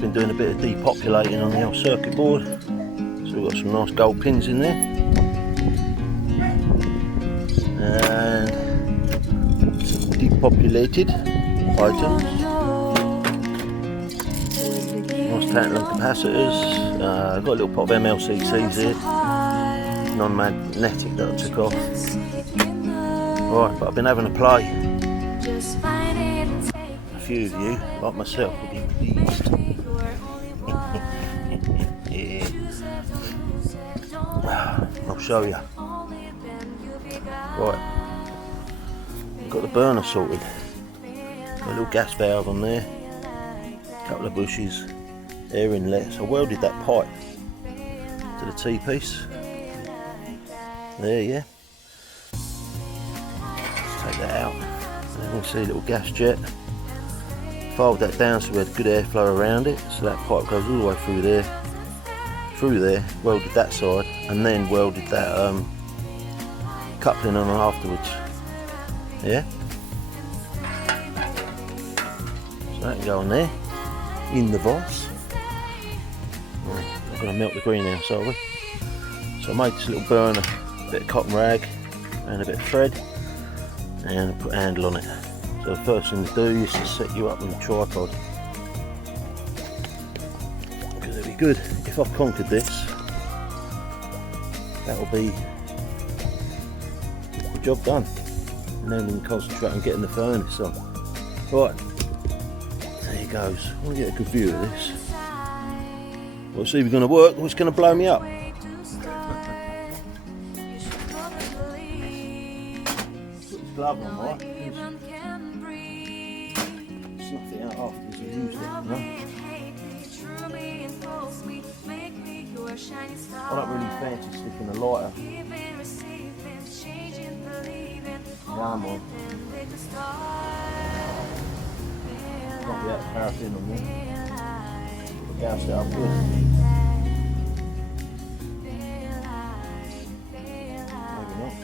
just been doing a bit of depopulating on the old circuit board. So we've got some nice gold pins in there. And some depopulated items. Nice tantalum capacitors. I've got a little pot of MLCCs here. Non-magnetic that I took off. Right, but I've been having a play. A few of you, like myself, will be pleased. Yeah. I'll show you. Right, I've got the burner sorted. Got a little gas valve on there. A couple of bushes. Air inlets. I welded that pipe to the T-piece. There, yeah. Let's take that out. And you can see a little gas jet. Filed that down so we had good airflow around it. So that pipe goes all the way through there, welded that side, and then welded that coupling on afterwards. Yeah. So that can go on there, in the vise. Right, I'm going to melt the greenhouse, are we? So I made this little burner. A bit of cotton rag and a bit of thread, and put a handle on it. So the first thing to do is to set you up on the tripod, because it'll be good if I've conquered this. That'll be the job done, and then we can concentrate on getting the furnace on. Right, there it goes. I want to get a good view of this. We'll see if it's going to work or it's going to blow me up. Glove on, right? Snuff it out after you use it, no? I don't really fancy sticking a lighter. Come on. Can't be out of paraffin on there. Douse it up good. Maybe not.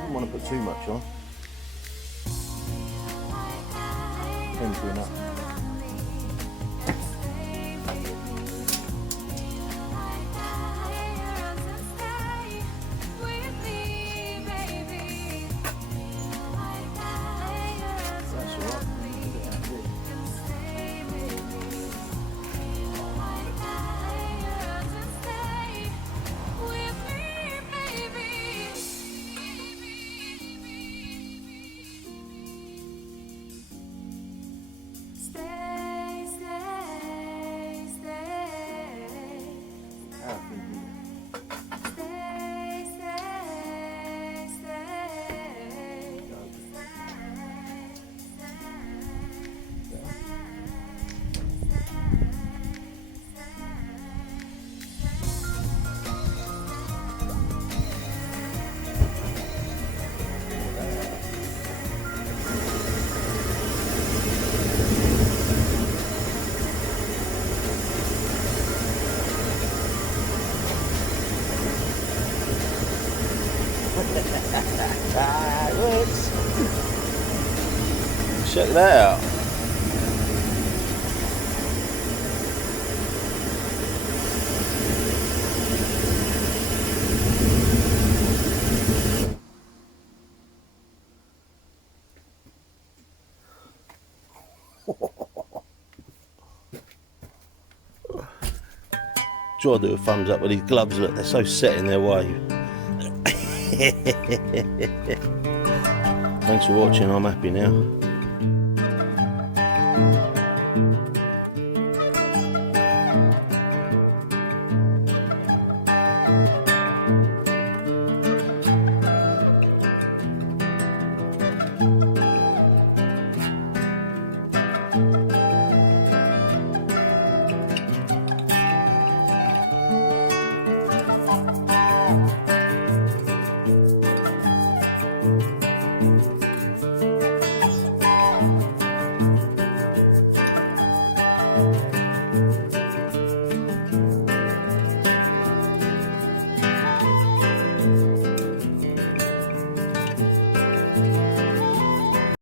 Don't want to put too much on. Depends on that. That's alright. It works. Check that out. Try to do a thumbs up with these gloves, look, they're so set in their way. Thanks for watching, I'm happy now.